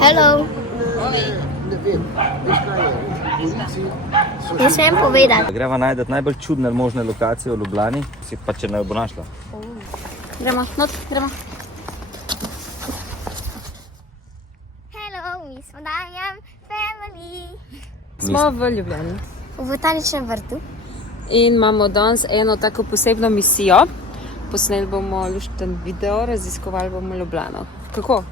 Hello. Ne smem povedati. Greva najdeti najbolj čudne možne lokacije v Ljubljani, pa če ne jo bo našla. Gremo, not, gremo. Hello, mi smo Damjan Family. Smo v Ljubljani V botaničnem vrtu. in imamo danes eno tako posebno misijo. Posneli bomo lušten video, raziskovali bomo Ljubljano. Kako?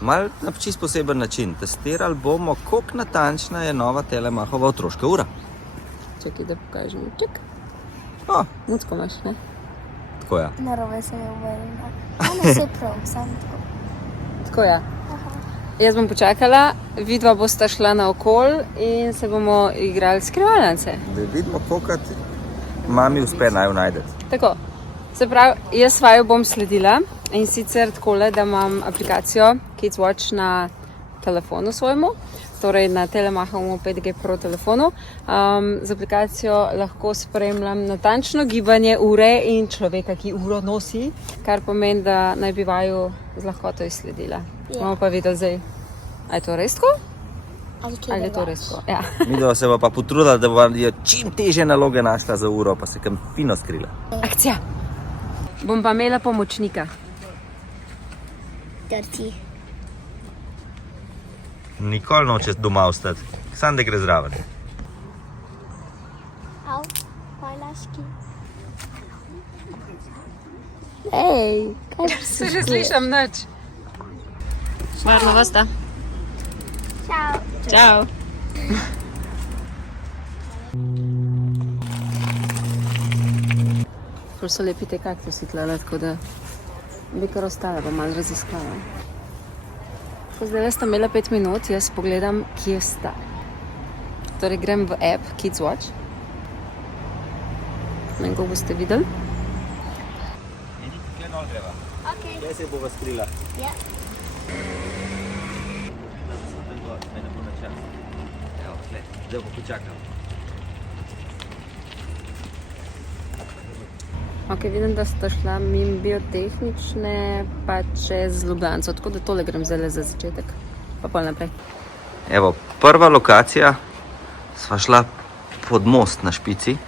Mal na čisto poseben način. Testirali bomo, koliko natančna je nova Telemachova otroška ura. Čakaj, da pokažem. Čak. O, Mutko imaš, ne? tako ja. Narobe sem jo uvrnila. Ono se prav, samo tako. Tako ja. Jaz bom počakala, vidva bosta šla na okol in se bomo igrali skrivalnice. Da vidimo, koliko mami uspe naj jo najdeti. Tako. Se pravi, jaz vaju bom sledila in sicer takole, da imam aplikacijo Kids Watch na telefonu svojemu, torej na Telemachovem 5G Pro telefonu. Z aplikacijo lahko spremljam natančno gibanje ure in človeka, ki uro nosi, kar pomeni, da naj bi vaju z lahkoto izsledila. Bomo pa videli zdaj, a je to res tako? Ali je to res tako? Ja. Midva se bo pa potrudila, da bo čim težje naloge našla za uro, pa se kam fino skrila. Akcija! Bom pa imela pomočnika. Trči. Nikoli noče doma ostati, sam da gre zraven. Au, hojlaški. Ej, kaj se že slišam nič? Varno vas da. Čau. Čau. Ful so lepi te kaktusi tlele, tako da bi kar ostala, bom malo raziskala. Zdaj sta imela 5 minut, jaz pogledam, kje sta. Torej grem v app Kids Watch. Ne vem, kako boste videli. Ok. Kje se bova skrila? Ja. Zdaj bo počakal. Ok, vidim, da sta šla mimo biotehnične pa čez Ljubljanco, tako da tole grem zdaj za začetek, pa pol naprej. Evo, prva lokacija, sva šla pod most na Špici.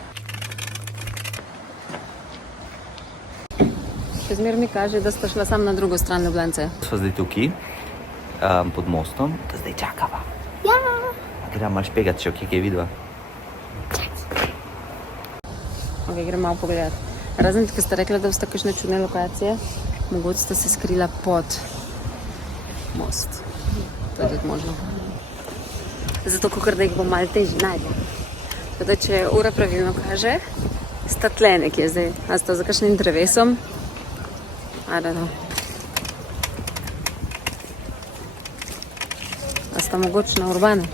Še zmer mi kaže, da sta šla sam na drugo stran Ljubljance. Sva zdaj tukaj, pod mostom, da zdaj čakava. Ja. Gremo malo špegati še, kje vidva. Ok, grem malo pogledati. Razen, ko ste rekla, da boste kakšne čudne lokacije, mogoče ste se skrila pod most. To je tudi možno. Zato, kakor da jih bo malo težje najti. Tako da, če ura pravilno kaže, sta tle nekje zdaj. A sta za kakšnim drevesom? I don't know. A sta mogoče na Urbane?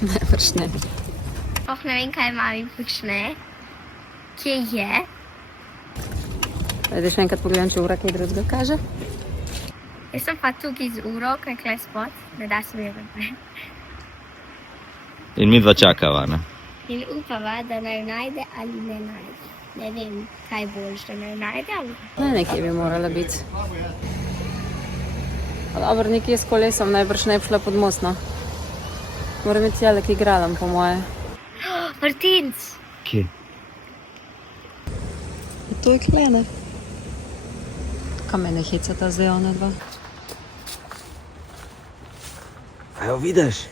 Ne, pač ne. Oh, ne vem, kaj mami počne. Kje je? Zdaj še enkrat pogledam, če ura kaj drugega kaže. Jaz sem pa tukaj z uro, kaj je spot, ne da se mi je vrbe. In mi dva čakava, ne? In upava, da naj jo najde ali ne najde. Ne vem, kaj boljš, da naj jo najde ali ne. Ne, nekje bi morala biti. Dobro, nekje s kolesom najbrž ne bi šla pod most, no. Moram biti tjale, ki igralam, po moje. Martinc! Kje? To je klene. Kaj mene hecata zdaj ona dva? A jo vidiš?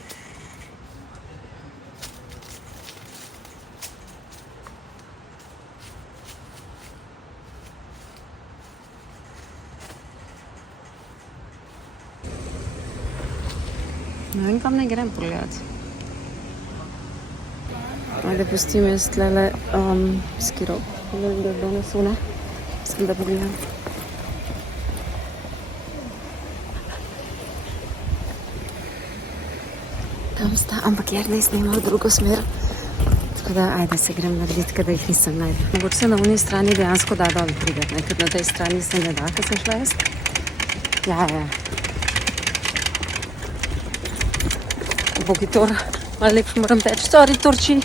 Ne vem, kam ne grem pogledati. Ajde, pustim jaz tlele skirov. Ne vem, da je danes une. Mislim, da pogledam. Tam sta, ampak Jernej snima v drugo smer. Tako da, ajde, se grem narediti, kada jih nisem najdel. Mogoče se na uni strani dejansko da dol prigati, ne? Ker na tej strani se ne da, ko sem šla jaz. Ja. Bogitor, malo lepše moram teči. Sorry, Turči.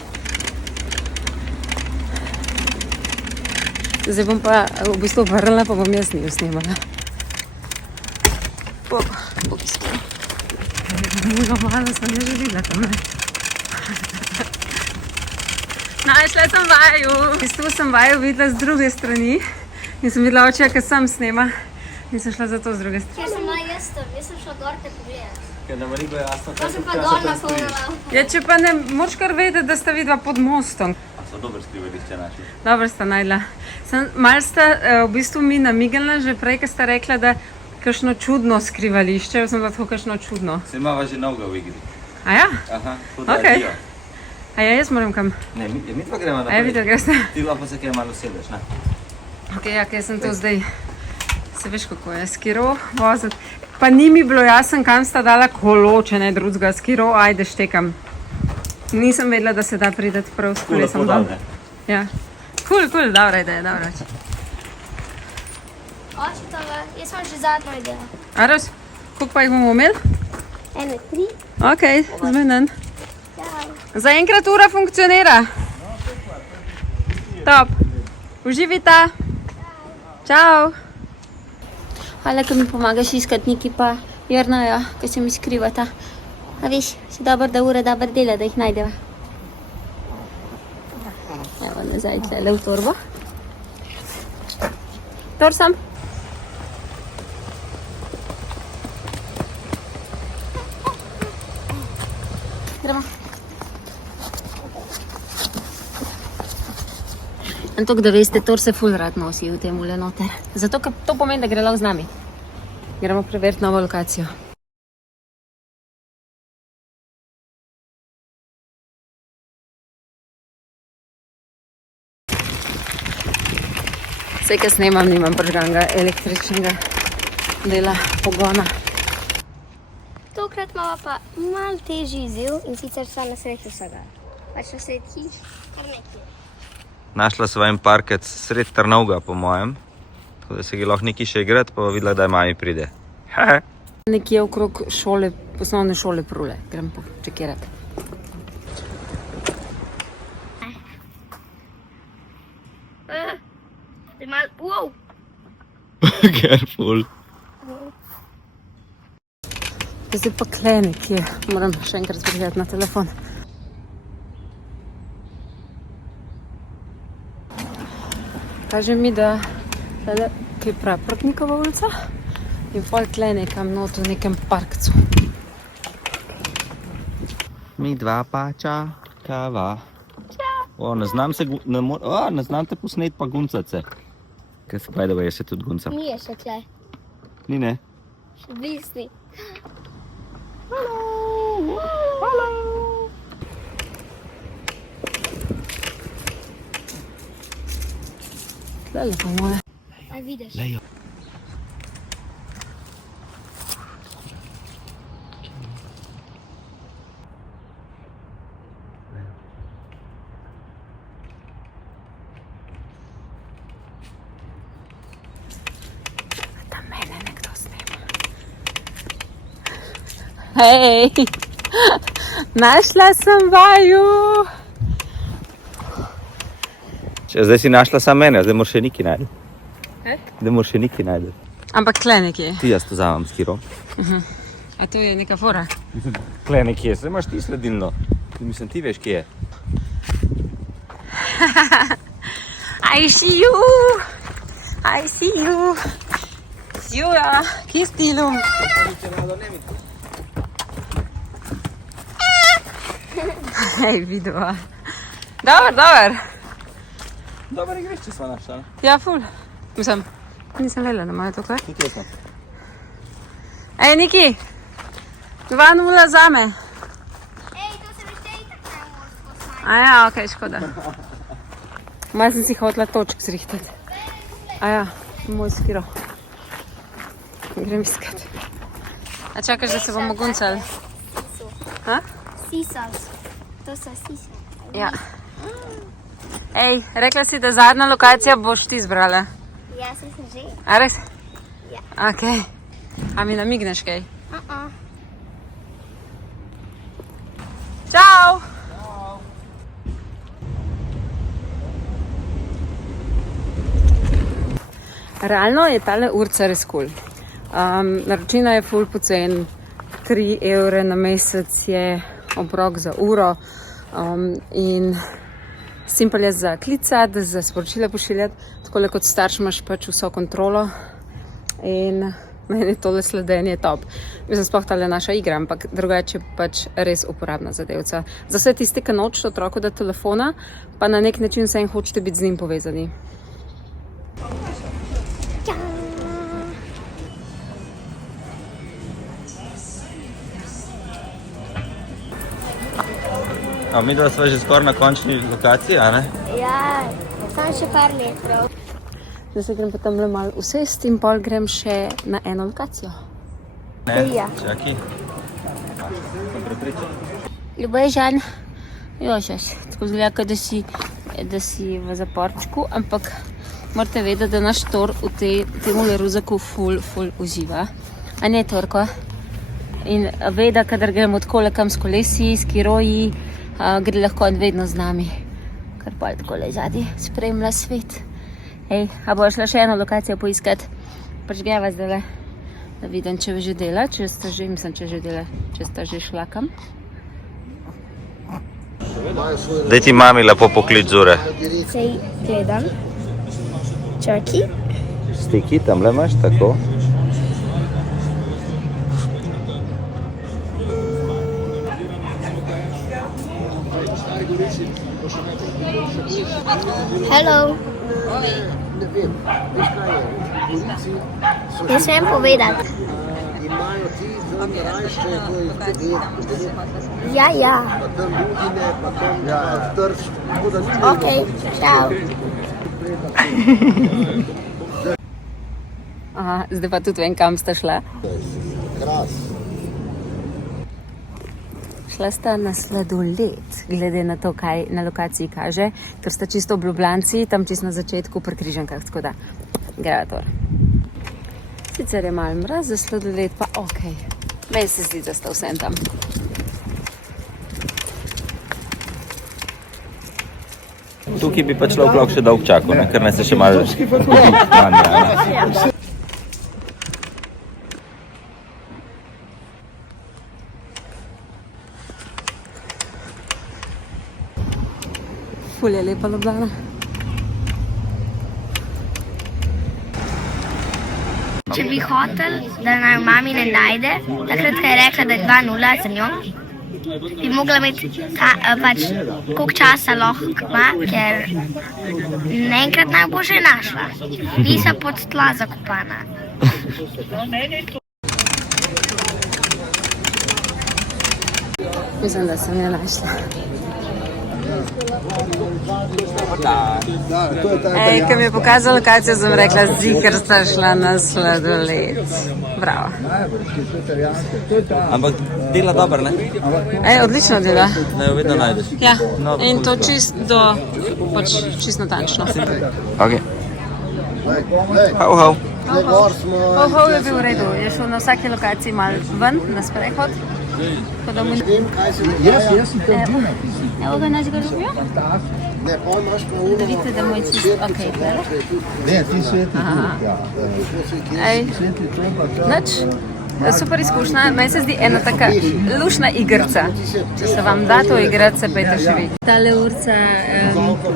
Zdaj bom pa v bistvu vrnila, pa bom jaz njo snimala. Malo sem že videla tam. Našla sem vaju. V bistvu sem vaju videla z druge strani in sem videla oče, ker sem snema. In sem šla zato z druge strani. Kjer sem bila jaz tam? Jaz sem šla gor te pogledat. Ker na Marigo je jasno, Pa sem pa dol napolnila. Ja, če pa ne, moraš kar vedeti, da sta vidva pod mostom. A so dobro skrivališče našli. Dobro sta najdla. Mal sta v bistvu mi namignila že prej, ker sta rekla, da kakšno čudno skrivališče. Jaz sem bila tako kakšno čudno. Se imava že novega v igri. A ja? Aha, Okej. A ja, jaz moram kam? Ne, mi pa gremo A ja, naprej. videl, greste? Ti lahko se kaj malo sedeš, ne? Ok, ja, kaj sem to zdaj. Se veš, kako je skiro voziti. Pa ni mi bilo jasno, kam sta dala kolo, če ne drugega. Skiro, ajde, štekam. Nisem vedela, da se da prideti prav s kolesom dol. Ja. Kul, dobra ideja, dobra. Oči tega, jaz sem že zadnjo idejo. Aros, koliko pa jih bomo imeli? 1, 3. Ok, zmenen. Čau. Zaenkrat ura funkcionira. Top. Uživita. Čau. Hvala, ker mi pomagaš iskati Niki pa Jernaja, ki se mi skrivata. A veš, si dober, da ura dober dela, da jih najdeva. Evo nazaj tle v torbo. Tor sem. Gremo. Ampak da veste, Tor se ful rad nosi v tem ule noter. Zato, ker to pomeni, da gre lahko z nami. Gremo preveriti novo lokacijo. Vse, kar snemam, nimam prižganega električnega dela pogona. Tokrat imamo pa malo težji izziv in sicer sva na sredi vsega. Pač na sredi hiš, kar nekje. Našla sva en parkec sred Trnovga, po mojem. Tako da se ga lahko neki še igrati, pa videla, da mami pride. Nekje okrog šole, osnovne šole Prule. Grem počekirati. Wow! Careful. Zdaj pa kle nekje. Moram še enkrat pogledati na telefon. Kaže mi, da je kaj Praprotnikova ulica in pol tle nekam not v nekem parkcu. Mi dva pača, kava. O, ne znam te posneti pa guncace. Kaj se pa je, da jaz se tudi guncam. Ni je še tle. Ni, ne? Še visni. Tlele pa moje. A vidiš? Lejo. Tam mene nekdo snema. Hej! Našla sem vaju! Zdaj si našla sam mene, zdaj moraš še Niki najti. Zdaj moraš še Niki najti. Ampak tle nekje. Ti jaz to vzamem s Kiro. A to je neka fora? Tle nekje, zdaj imaš ti sledilno. Mislim, ti veš, kje je. I see you! I see you! Sjuja, kje stilu? Hej, vidova. Dobar. Dobar igriš, če sva našla. Ja, ful. Mislim, nisem vedela, da imajo to kaj. Tudi jaz sem. Ej, Niki! 2-0 zame. Ej, to se mi še itak ne moreš posnati. A ja, okej, škoda. Malo sem si hotela točk zrihtati. A ja, moj skiro. Grem iskat. A čakaš, da se bomo guncali? Ha? Sisals. To so sisals. Ja. Ej, rekla si, da zadnja lokacija boš ti izbrala. Ja, sem že. A res? Ja. Okej. A mi namigneš kaj? Čau! Realno je tale urca res kul. Naročina je ful pocen, 3 evre na mesec je obrok za uro in simpel je za klicati, za sporočila pošiljati, tako kot starš imaš pač vso kontrolo in meni je tole sledenje top. Mislim, sploh tale naša igra, ampak drugače pač res uporabna zadevca. Za vse tiste, ki nočete otroku dati telefona, pa na nek način vseeno hočete biti z njim povezani. Mi dva sva že skoraj na končni lokaciji, a ne? Ja, tam še par metrov. Zdaj se grem pa tam le malo usest in pol grem še na eno lokacijo. Ne, Ja. čakaj. Sem prepričan. Ljubežan, jožeš, tako izgleda, da si v zaporčku, ampak morate vedeti, da naš Tor v temu ruzaku ful uživa. A ne, Torko? In ve, da kadar gremo takole kam s kolesi, s kiroji, gre lahko on vedno z nami. Kar pa takole zadnji spremlja svet. Ej, a boš šla še eno lokacijo poiskat? Pač greva zdajle, da vidim, če že dela, če sta že šla kam. Daj ti mami lepo poklic Zure. Sej gledam. Čaki. Stiki tam le imaš, tako. Hello. Ne smem povedati. Ja. Ok, čau. Aha, zdaj pa tudi vem, kam sta šla. Šla sta na sladoled, glede na to, kaj na lokaciji kaže, ker sta čisto v Ljubljanci, tam čisto na začetku pri Križankah, tako da greva Tor. Sicer je malo mraz za sladoled, pa ok. Meni se zdi, da sta vsem tam. Tukaj bi pa človek lahko še dolg čakal, ne? Ker ne se še malo manja. Ful je lepa Ljubljana. Če bi hotel, da naj mami ne najde, takrat, ko je rekla, da je 2-0 za njo, bi mogla imeti pač koliko časa lahko ima, ker naenkrat naj bo že našla. Ni se pod tla zakopana. Mislim, da sem jo našla. Ej, ko mi je pokazala lokacijo, sem rekla, zikr sta šla na sladoled. Bravo. Ampak dela dobro, ne? Ej, odlično dela. Da jo vedno najdeš. Ja, in to čisto natančno. Ok. Hau. Hov je bil v redu, je šel na vsaki lokaciji malo ven, na sprehod. Tako da mu evo ga naš ga ljubijo. Da vidite, da mu je čisto ok, gledaj. Ne, ti svetli tu, ja. Ej, nič, super izkušnja. Meni se zdi ena taka lušna igrica. Če se vam da to igrati, se pejte še vi. Tale urca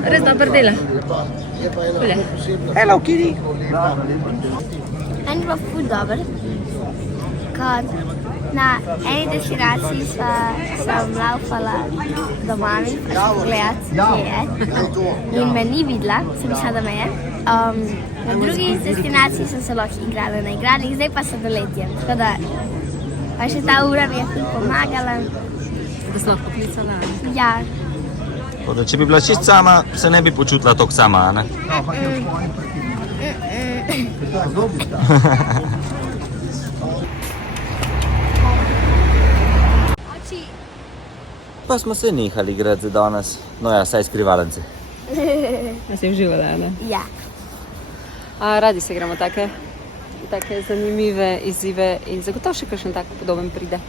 res dobro dela. Hello, Kitty. Meni pa ful dober, kot na eni destinaciji sem laufala do mami, pa sem gledat, kje je. In me ni videla, sem mislila, da me je. Na drugi destinaciji sem se lahko igrala na igralnik, zdaj pa sem doletjem. Tako da, pa še ta ura mi je ful pomagala. Da sem lahko poklicala. Ja, Če bi bila čist sama, se ne bi počutila toliko sama, a ne? Pa smo se nehali igrati za danes. No ja, saj skrivalence. A si uživala, ne? ja. Radi se igramo take zanimive izzive in zagotovo še kakšen tak podoben pride.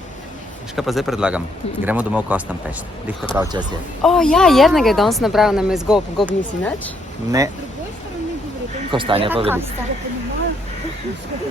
Veš kaj pa zdaj predlagam? Gremo domov kostam pešt. Dihta prav čas je. O ja, Jernega je danes napravil nam je zgob. Gob nisi nič? Ne. Kostanja pa veliko.